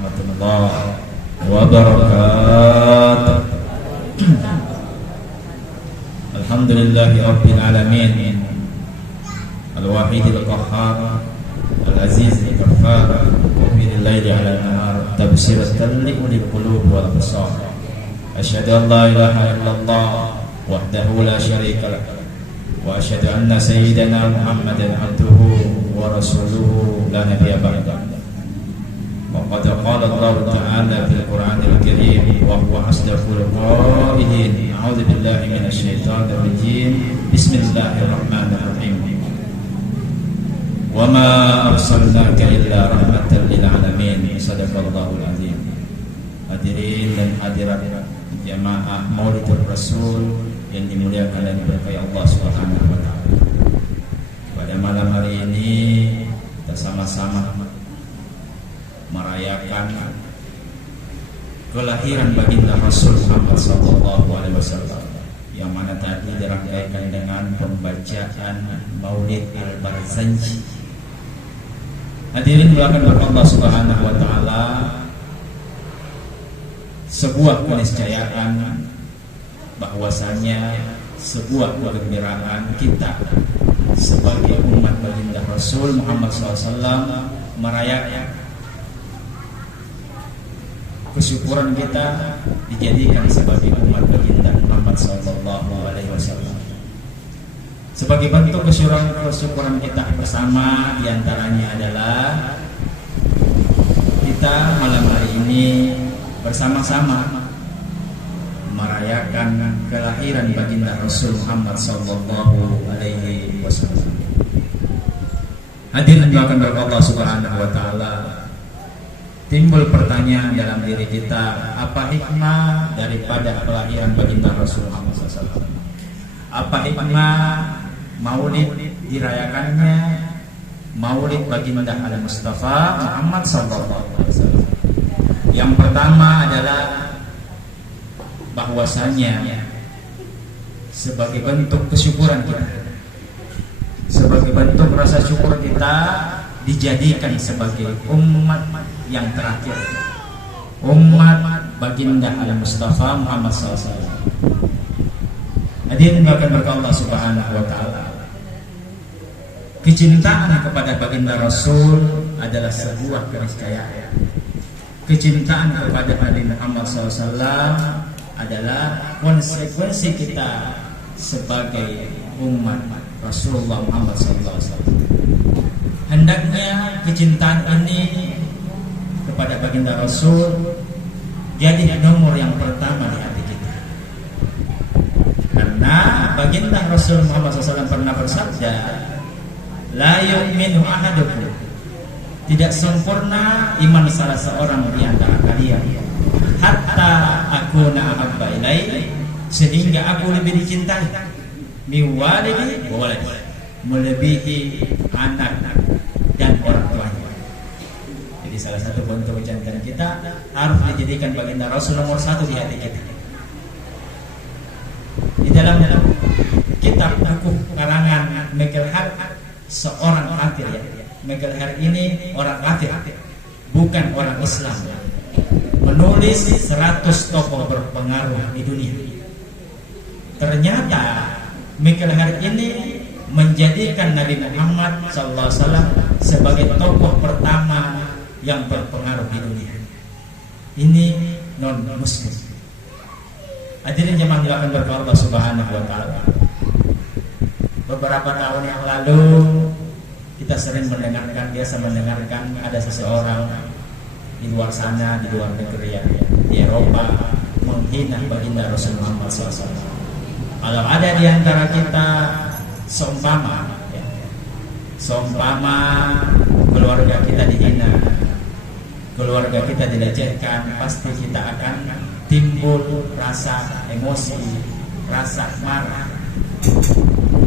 warahmatullahi wabarakatuh. Alhamdulillahi rabbil alamin, al-wahidil qahhar, al-azizil ghaffar, mu'minil laili 'ala an-nahar, tabsiratan li ulil qulub wal absar. Asyhadu an la ilaha illallah wahdahu la syarika lah, wa asyhadu anna sayyidana Muhammadan abduhu wa rasuluhu la nabiyya ba'dahu. وقد قال الله تعالى في القرآن الكريم وهو أصدق القائلين أعوذ بالله من الشيطان الرجيم بسم الله الرحمن الرحيم وما أرسلناك إلا رحمة للعالمين صدق الله العظيم. Hadirin dan hadirat jamaah Maulidul Rasul yang dimuliakan dan diberkahi Allah Subhanahu wa taala. Pada malam hari ini kita sama-sama merayakan kelahiran baginda Rasul Muhammad sallallahu alaihi wasallam, yang mana tadi dirangkaikan dengan pembacaan Maulid Al-Barzanji. Hadirin mulakan Allah Subhanahu wa taala, sebuah keniscayaan bahwasanya sebuah kegembiraan kita sebagai umat baginda Rasul Muhammad SAW merayakan kesyukuran kita dijadikan sebagai umat baginda Muhammad sallallahu alaihi wasallam. Sebagai bentuk kesyukuran kita bersama, diantaranya adalah kita malam hari ini bersama-sama merayakan kelahiran baginda Rasul Muhammad sallallahu alaihi wasallam. Hadirin yang akan Allah Subhanahu wa taala, timbul pertanyaan dalam diri kita, apa hikmah daripada kelahiran baginda Rasul Muhammad SAW? Apa hikmah Maulid dirayakannya, Maulid baginda Al-Mustafa Muhammad SAW? Yang pertama adalah bahwasanya sebagai bentuk kesyukuran kita, sebagai bentuk rasa syukur kita, dijadikan sebagai umat yang terakhir, umat baginda Al-Mustafa Muhammad SAW. Hadirin akan berkah Allah Subhanahu wa taala. Kecintaan kepada baginda Rasul adalah sebuah keniscayaan. Kecintaan kepada Nabi Muhammad SAW adalah konsekuensi kita sebagai umat Rasulullah Muhammad SAW. Hendaknya kecintaan ini kepada baginda Rasul jadi nomor yang pertama di hati kita. Karena baginda Rasul Muhammad SAW pernah bersabda, la yu'minu ahadukum, tidak sempurna iman salah seorang di antara kalian, hatta akuna ahabba ilaihi, sehingga aku lebih dicintai, min walidi wa waladi, melebihi anak dan orang tuanya. Jadi salah satu bentuk kecintaan kita harus dijadikan baginda Rasul nomor satu di hati kita. Di dalam kitab buku karangan Michael Hart, seorang kafir ya. Michael Hart ini orang kafir, bukan orang Islam. Menulis 100 tokoh berpengaruh di dunia. Ternyata Michael Hart ini menjadikan Nabi Muhammad SAW sebagai tokoh pertama yang berpengaruh di dunia. Ini non muslim. Hadirin jemaah dilakukan berkah Allah Subhanahu wa taala. Beberapa tahun yang lalu kita sering biasa mendengarkan ada seseorang di luar sana, di luar negeri ya, di Eropa, menghina baginda Rasul Muhammad SAW. Kalau ada di antara kita seumpama keluarga kita dihina, keluarga kita dilecehkan, pasti kita akan timbul rasa emosi, rasa marah.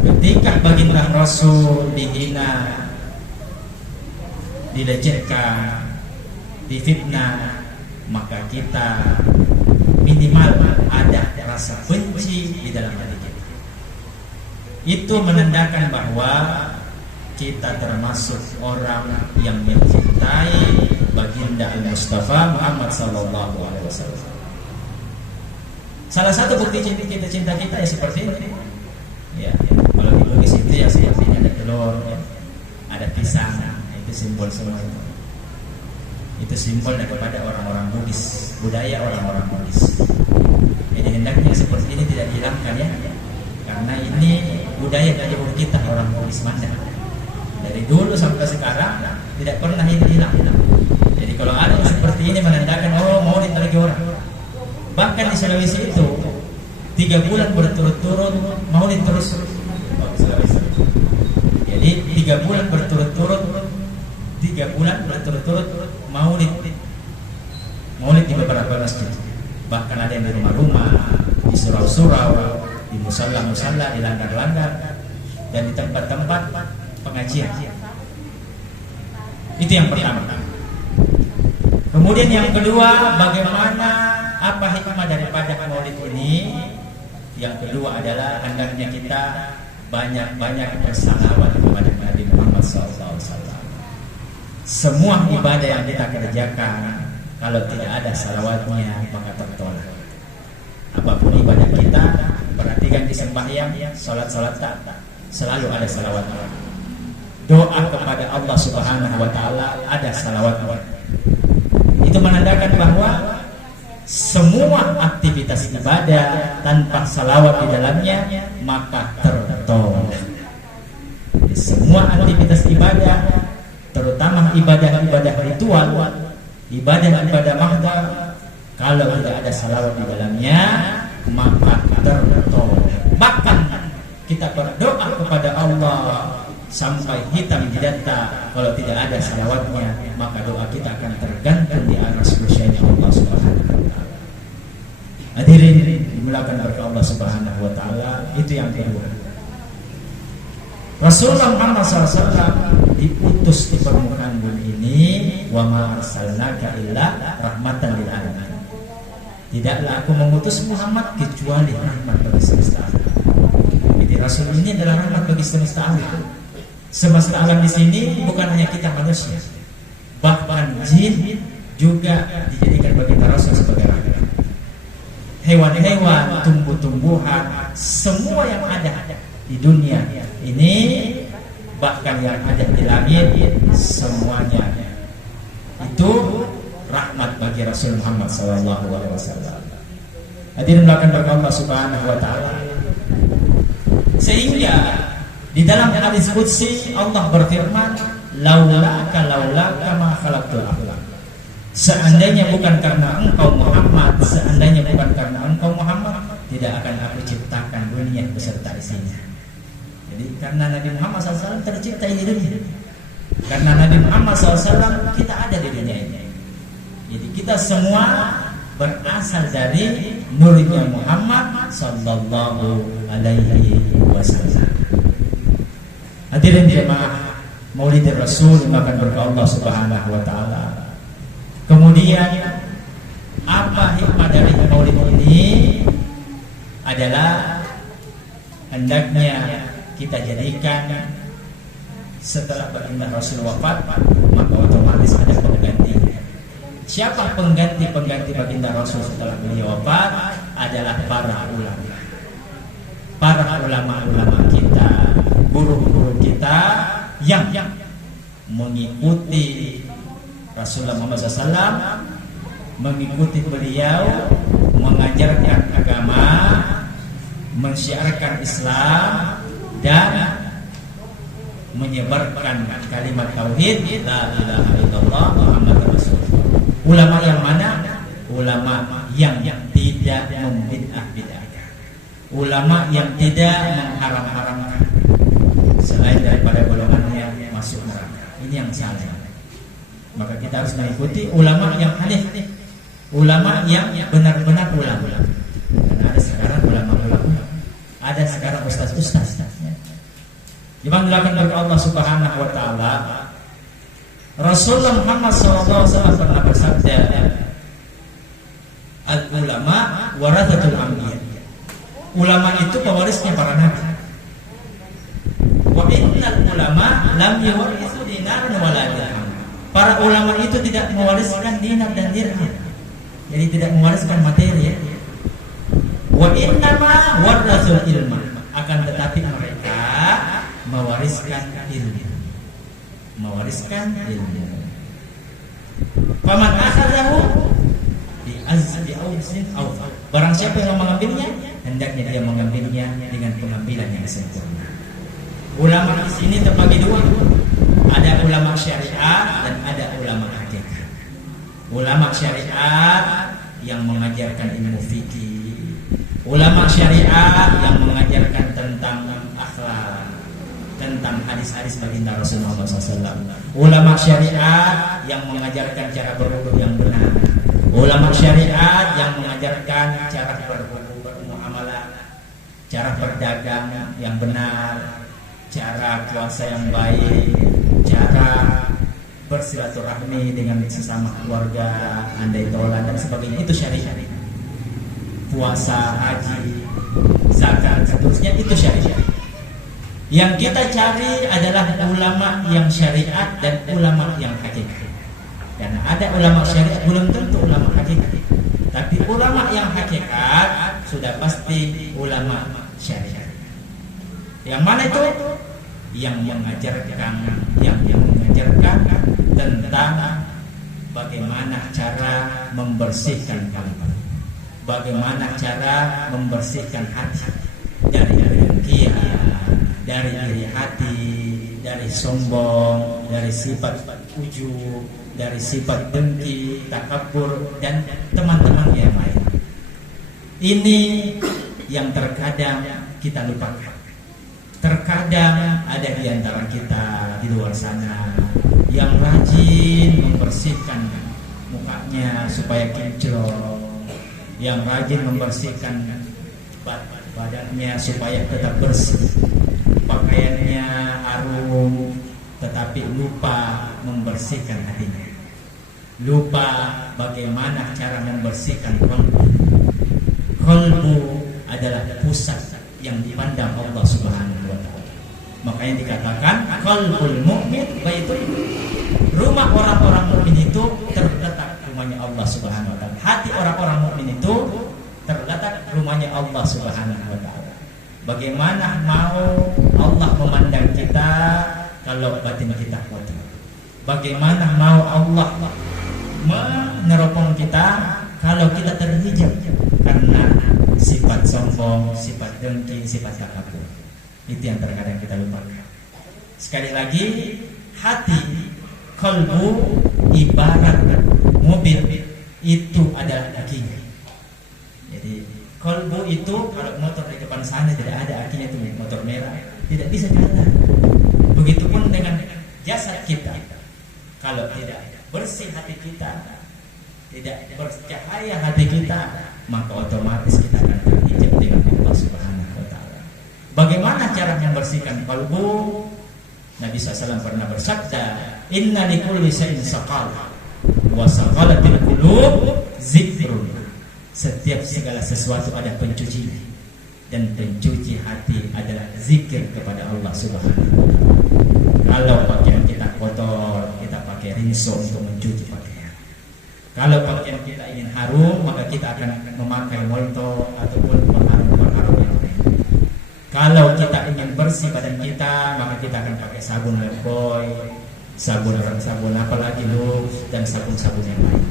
Ketika baginda Rasul dihina, dilecehkan, difitnah, maka kita minimal ada rasa benci di dalam hati kita. Itu menandakan bahwa kita termasuk orang yang mencintai baginda Mustafa Muhammad sallallahu alaihi wasallam. Salah satu bukti cinta kita ya seperti ini. Ya, kalau di Bugis itu ya sepertinya ada telur, ya, ada pisang, itu simbol semua itu. Itu simbol daripada orang-orang Bugis, budaya orang-orang Bugis. Jadi hendaknya seperti ini tidak dihilangkan ya, karena ini budaya dari kita orang Bugis Mandar. Dari dulu sampai sekarang tidak pernah hilang. Jadi kalau ada yang seperti ini menandakan mau lagi orang. Bahkan di Sulawesi itu 3 bulan berturut-turut maulid terus. Jadi 3 bulan berturut-turut maulid di beberapa masjid. Bahkan ada yang di rumah-rumah, di surau-surau, di musalla-musalla, di langgar-langgar, dan di tempat-tempat pengajian. Itu yang pertama. Kemudian yang kedua, bagaimana, apa hikmah daripada maulid ini? Yang kedua adalah hendaknya kita banyak-banyak bersalawat kepada Nabi Muhammad SAW. Semua ibadah yang kita kerjakan, kalau tidak ada salawatnya maka tertolak. Apapun ibadah kita, perhatikan di sembahyang, salat tak, selalu ada salawatnya. Doa kepada Allah Subhanahu wa taala ada salawatnya. Itu menandakan bahwa semua aktivitas ibadah tanpa salawat di dalamnya maka tertolak. Semua aktivitas ibadah, terutama ibadah-ibadah ritual, ibadah-ibadah mahda, kalau tidak ada salawat di dalamnya maka tertolak. Bahkan kita berdoa kepada Allah sampai hitam di data, kalau tidak ada salawatnya maka doa kita akan tergantung di aras kursinya Allah Subhanahu wa taala. Hadirin dimuliakan oleh Allah Subhanahu wa taala, itu yang kedua. Rasulullah Muhammad SAW diutus di permukaan bumi ini, wa ma arsalnaka illa rahmatan lil alamin. Tidaklah aku mengutus Muhammad kecuali rahmat bagi semesta alam. Jadi Rasul ini adalah rahmat bagi semesta alam. Semesta alam di sini bukan hanya kita manusia, bahkan jin juga dijadikan baginda Rasul sebagai rahmat. Hewan-hewan, tumbuh-tumbuhan, semua yang ada di dunia ini, bahkan yang ada di langit, semuanya itu rahmat bagi Rasul Muhammad SAW. Hadirin belakang bagi Allah Subhanahu wa taala. Sehingga di dalam hadis qudsi Allah berfirman, laulaka ma khalaqtul aflaq. Seandainya bukan karena engkau Muhammad, seandainya bukan karena engkau Muhammad, tidak akan aku ciptakan dunia beserta isinya. Jadi karena Nabi Muhammad SAW tercipta di dunia, karena Nabi Muhammad SAW kita ada di dunia ini. Jadi kita semua berasal dari nurnya Muhammad sallallahu alaihi wasallam. Hadirin jemaah Maulid Rasul dimakan berkah Allah Subhanahu wa taala. Kemudian apa hikmah dari Maulid ini adalah hendaknya kita jadikan setelah baginda Rasul wafat maka otomatis ada penggantinya. Siapa pengganti baginda Rasul setelah beliau wafat? Adalah para ulama. Para ulama kita, guru-guru kita yang mengikuti Rasulullah Muhammad SAW, mengikuti beliau, mengajarkan agama, mensyiarkan Islam, dan menyebarkan kalimat tauhid la ilaha illallah Muhammadur Rasulullah. Ulama yang mana? Ulama yang tidak membid'ah-bid'ahkan, ulama yang tidak mengharam-haramkan selain daripada golongannya masuk neraka. Ini yang salah. Maka kita harus mengikuti ulama yang hanif, ulama yang benar-benar ulama. Karena ada sekarang ulama-ulama, ada sekarang ustaz-ustaz. Dimanggilkan oleh Allah Subhanahu wa taala. Rasulullah Muhammad SAW pernah bersabda, al-ulama warathatul anbiya. Ulama itu pewarisnya para nabi. Wa innal ulama ulama lam yuwarithu dinaran wala dirham. Para ulama itu tidak mewariskan dinar dan dirham. Jadi tidak mewariskan materi ya. Wa innama warathul ilma. Akan tetapi mereka mewariskan ilmu. Mewariskan ilmu. Faman akhadahu bi azbi awsin awfa. Barang siapa yang mengambilnya, hendaknya dia mengambilnya dengan pengambilan yang sempurna. Ulama di sini terbagi dua. Ada ulama syariat dan ada ulama hakikat. Ulama syariat yang mengajarkan ilmu fikih. Ulama syariat yang mengajarkan tentang akhlak, tentang hadis-hadis baginda Rasulullah SAW. Ulama syariat yang mengajarkan cara berwudu yang benar. Ulama syariat yang mengajarkan cara bermuamalah, cara berdagang yang benar, cara puasa yang baik, cara bersilaturahmi dengan sesama keluarga, andai taulan dan sebagainya. Itu syariat. Puasa, haji, zakat, seterusnya itu syariat. Yang kita cari adalah ulama yang syariat dan ulama yang hakikat. Karena ada ulama syariat belum tentu ulama hakikat. Tapi ulama yang hakikat sudah pasti ulama syariat. Yang mana itu? Yang mengajarkan tentang bagaimana cara membersihkan kalbu, bagaimana cara membersihkan hati dari kedengkian, dari iri hati, dari sombong, dari sifat ujub, dari sifat dengki, takabur dan teman-teman yang lain. Ini yang terkadang kita lupakan. Terkadang ada di antara kita di luar sana yang rajin membersihkan mukanya supaya kinclong, yang rajin membersihkan badannya supaya tetap bersih, pakaiannya harum, tetapi lupa membersihkan hatinya, lupa bagaimana cara membersihkan qalbu. Qalbu adalah pusat yang dipandang Allah Subhanahu wa taala. Makanya dikatakan qalbul mu'min baitul, rumah orang-orang mukmin itu terletak rumahnya Allah Subhanahu wa taala. Hati orang-orang mukmin itu terletak rumahnya Allah Subhanahu wa taala. Bagaimana mau Allah memandang kita kalau batin kita kotor? Bagaimana mau Allah meneropong kita kalau kita terhijab karena sifat sombong, sifat dengki, sifat takabur? Itu yang terkadang kita lupakan. Sekali lagi, hati, qalbu ibarat mobil, itu adalah akinya. Jadi qalbu itu kalau motor di depan sana tidak ada akinya, itu motor merah, tidak bisa jalan. Begitupun dengan jasad kita. Kalau tidak bersih hati kita, tidak bercahaya hati kita, maka otomatis kita akan terhijab dengan Allah Subhanahu wa taala. Bagaimana cara membersihkan qalbu? Nabi SAW pernah bersabda, "Inna likulli syai'in saqal wa saqalatil qulub zikrun." Setiap segala sesuatu ada pencuci, dan pencuci hati adalah zikir kepada Allah Subhanahu wa taala. Kalau pakaian kita kotor, kita pakai rinso untuk mencuci pakaian. Kalau pakaian kita ingin harum, maka kita akan memakai molto ataupun pengharum yang lain. Kalau kita ingin bersih badan kita, maka kita akan pakai sabun Lifebuoy, sabun apalagi Lux, dan sabun-sabun yang lain.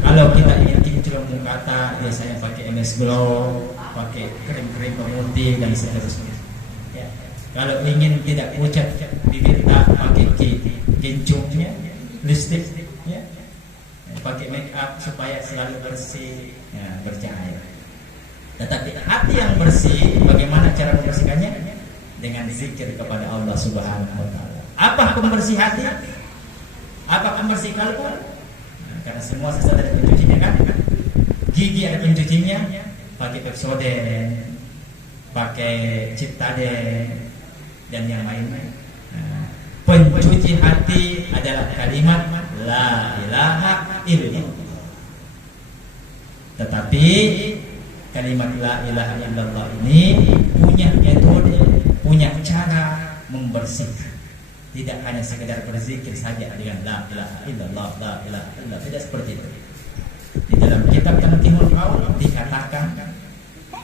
Kalau kita ingin kinclong muka, biasanya pakai MS Glow, pakai krim-krim pemutih dan seterusnya. Ya. Kalau ingin tidak pucat bibir, pakai kincungnya, lipstick, ya. Pakai make up supaya selalu bersih, ya, bercahaya. Tetapi hati yang bersih, bagaimana cara membersihkannya? Dengan zikir kepada Allah Subhanahu wa taala. Apa pembersih hati? Apa pembersih kalbu? Nah, karena semua sesuatu ada pencucinya kan? Gigi ada pencucinya, pakai Pepsodent, pakai Ciptaden dan yang lain-lain. Nah, pencuci hati adalah kalimat la ilaha illallah. Tetapi kalimat la ilaha illallah ini punya metode, punya cara membersihkan. Tidak hanya sekedar berzikir saja dengan la ilaha illallah, la ilaha illallah, tidak seperti itu. Di dalam kitab Tanqihul Qaul dikatakan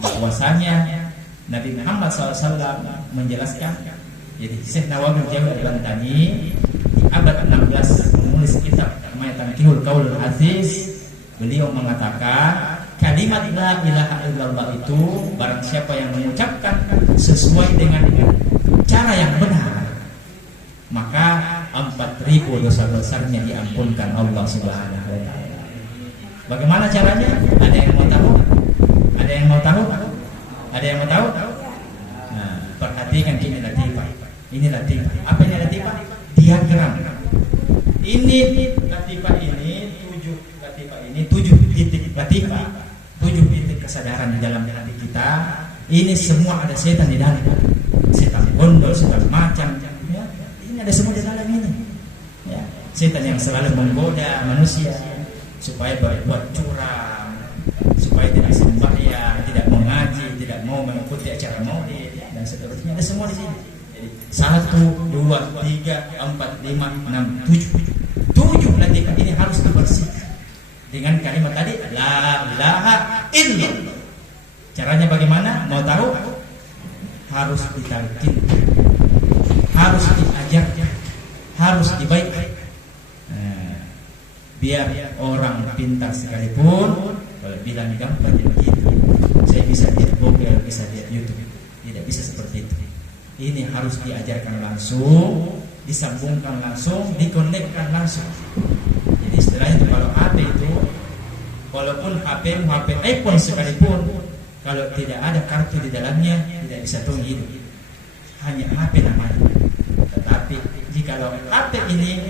bahwasanya Nabi Muhammad SAW menjelaskan. Jadi Syekh Nawawi Al-Bantani di abad 16 menulis kitab namanya Tanqihul Qaul Al-Aziz. Beliau mengatakan kalimat la ilaha illallah itu barang siapa yang mengucapkan sesuai dengan cara yang benar, maka 4.000 dosa-dosanya diampunkan Allah Subhanahu wa taala. Bagaimana caranya? Ada yang mau tahu? Ada yang mau tahu? Ada yang mau tahu? Nah, perhatikan ini latifah. Ini latifah. Apa ini latifah? Diagram. Ini latifah ini 7 titik latifah, 7 titik kesadaran di dalam hati kita. Ini semua ada setan di dalam. Setan gondol, setan macam. Ya, ini ada semua di dalam ini. Ya, setan yang selalu menggoda manusia supaya berbuat curang, supaya tidak sembahyang, tidak mengaji, tidak mau mengikuti acara maulid dan seterusnya. Ada semua di sini. Jadi 1, 2, 3, 4, 5, 6, 7 latifah ini harus dibersihkan dengan kalimat tadi la ilaha illallah. Caranya bagaimana? Mau tahu? Harus ditalkin, harus diajarkan, harus dibaikkan. Biar orang pintar sekalipun kalau bilang gampang jadi begitu. Saya bisa lihat Google, bisa lihat YouTube. Tidak bisa seperti itu. Ini harus diajarkan langsung, disambungkan langsung, dikonekkan langsung. Jadi istilahnya itu kalau HP itu, walaupun HP iPhone sekalipun, kalau tidak ada kartu di dalamnya tidak bisa tumbuh hidup. Hanya HP namanya. Tetapi jika HP ini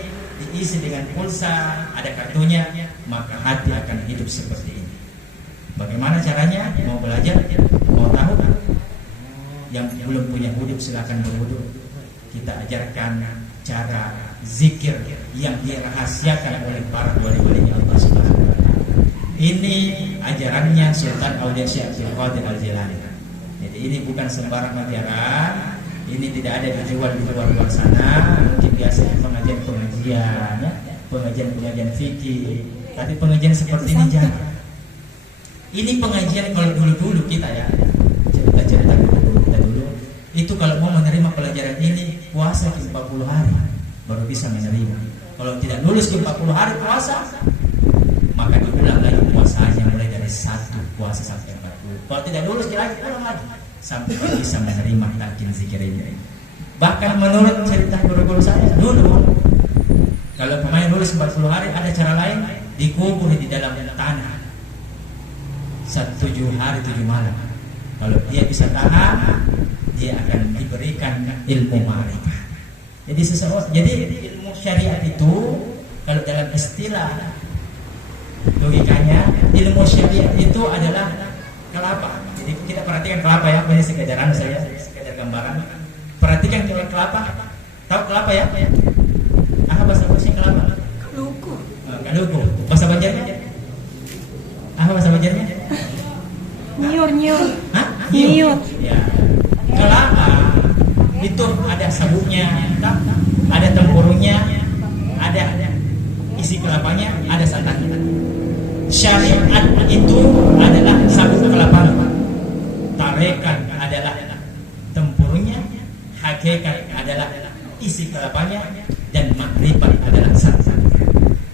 diisi dengan pulsa, ada kartunya, maka hati akan hidup seperti ini. Bagaimana caranya? Mau belajar? Mau tahu? Yang belum punya wudhu silakan berwudhu. Kita ajarkan cara zikir yang dirahasiakan oleh para wali-wali Allah Subhanahu wa taala. Ini ajarannya Sultan Aulia Syekh Abdul Qadir Al-Jilani. Jadi ini bukan sembarang ajaran. Ini tidak ada dijual di luar sana. Mungkin biasanya pengajian-pengajian, ya, pengajian fikih. Tapi pengajian seperti ini jarang. Ini pengajian kalau dulu-dulu kita ya, cerita-cerita kita dulu. Itu kalau mau menerima pelajaran ini puasa 40 hari baru bisa menerima. Kalau tidak lulus 40 hari puasa, maka diulang lagi puasanya mulai dari 1 puasa sampai 40. Kalau tidak lulus lagi ulang lagi sampai bisa menerima talqin zikir ini. Bahkan menurut cerita guru-guru saya dulu, kalau pemain lulus 40 hari ada cara lain, dikubur di dalam tanah 7 hari 7 malam. Kalau dia bisa tahan, dia akan diberikan ilmu ma'rifah. Jadi ilmu syariat itu kalau dalam istilah logikanya, ilmu syariat itu adalah kelapa. Jadi kita perhatikan kelapa ya, ini sekedaran saya, sekedar gambaran. Perhatikan kelapa. Tahu kelapa ya? Apa bahasa Indonesia kelapa? Kaluku. Kaluku. Bahasa Banjarnya? Apa bahasa Banjarnya? Nyur. Hah? Nyur. Ya. Kelapa itu ada sabuknya, ada tempurungnya, ada isi kelapanya, ada santannya. Syariat itu adalah sabuk kelapa. Tarekat adalah tempurungnya, hakikat adalah isi kelapanya, dan makrifat adalah santannya.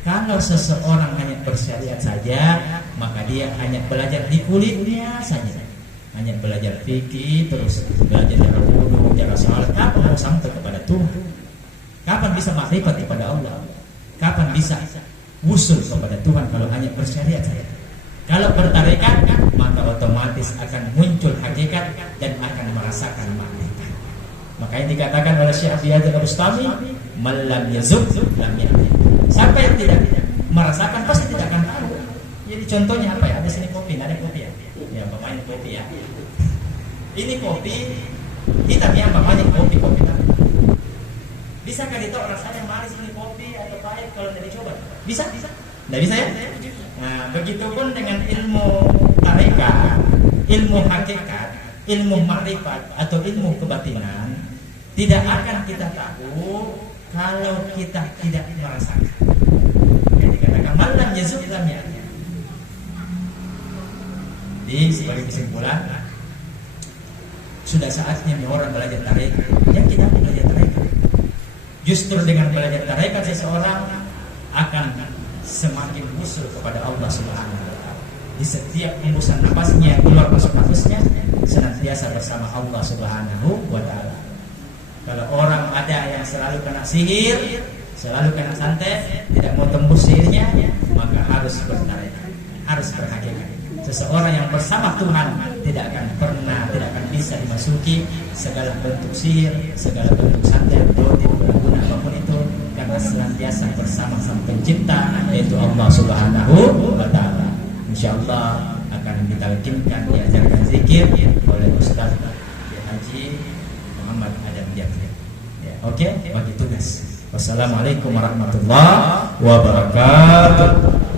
Kalau seseorang hanya bersyariat saja, maka dia hanya belajar di kulitnya saja. Hanya belajar fikih, terus belajar cara wudu, cara salat. Kapan mau sampai kepada Tuhan? Kapan bisa makrifat kepada Allah? Kapan bisa wusul kepada Tuhan kalau hanya bersyariat saja? Kalau bertarekat, maka otomatis akan muncul hakikat dan akan merasakan makrifat. Makanya dikatakan oleh Syekh Abdul Bustami, "Malam yazuk lam ya'lam." Siapa yang tidak merasakan pasti tidak akan tahu. Jadi contohnya apa ya? Ada sini kopi, ada kopi ya. Ya, pemain kopi ya. Ini kopi hitam ya, pemain kopi hitam. Bisakah ditahu rasanya manis ini kopi atau pahit kalau tidak dicoba? Bisa? Tidak bisa ya? Nah, begitupun dengan ilmu tarekat, ilmu hakikat, ilmu makrifat atau ilmu kebatinan. Tidak akan kita tahu kalau kita tidak merasakan. Yang dikatakan malam yazuk lam ya'lam. Jadi sebagai kesimpulan, sudah saatnya orang belajar tarekat. Yang kita belajar tarekat, justru dengan belajar tarekat seseorang akan semakin usul kepada Allah Subhanahu wa taala. Di setiap hembusan nafasnya, keluar masuk nafasnya, senantiasa bersama Allah Subhanahu wa taala. Kalau orang ada yang selalu kena sihir, selalu kena santet, tidak mau tembus sihirnya, maka harus bertarekat, harus berhakikat. Seseorang yang bersama Tuhan tidak akan pernah, tidak akan bisa dimasuki segala bentuk sihir, segala bentuk santet, dotin, berguna apapun itu, karena senantiasa bersama Sang Pencipta, yaitu Allah Subhanahu wa taala. Insyaallah akan kita yakinkan diajarkan zikir oleh Ustaz Haji Muhammad Adam Jafri. Ya, oke, bagi tugas. Wassalamualaikum warahmatullahi wabarakatuh.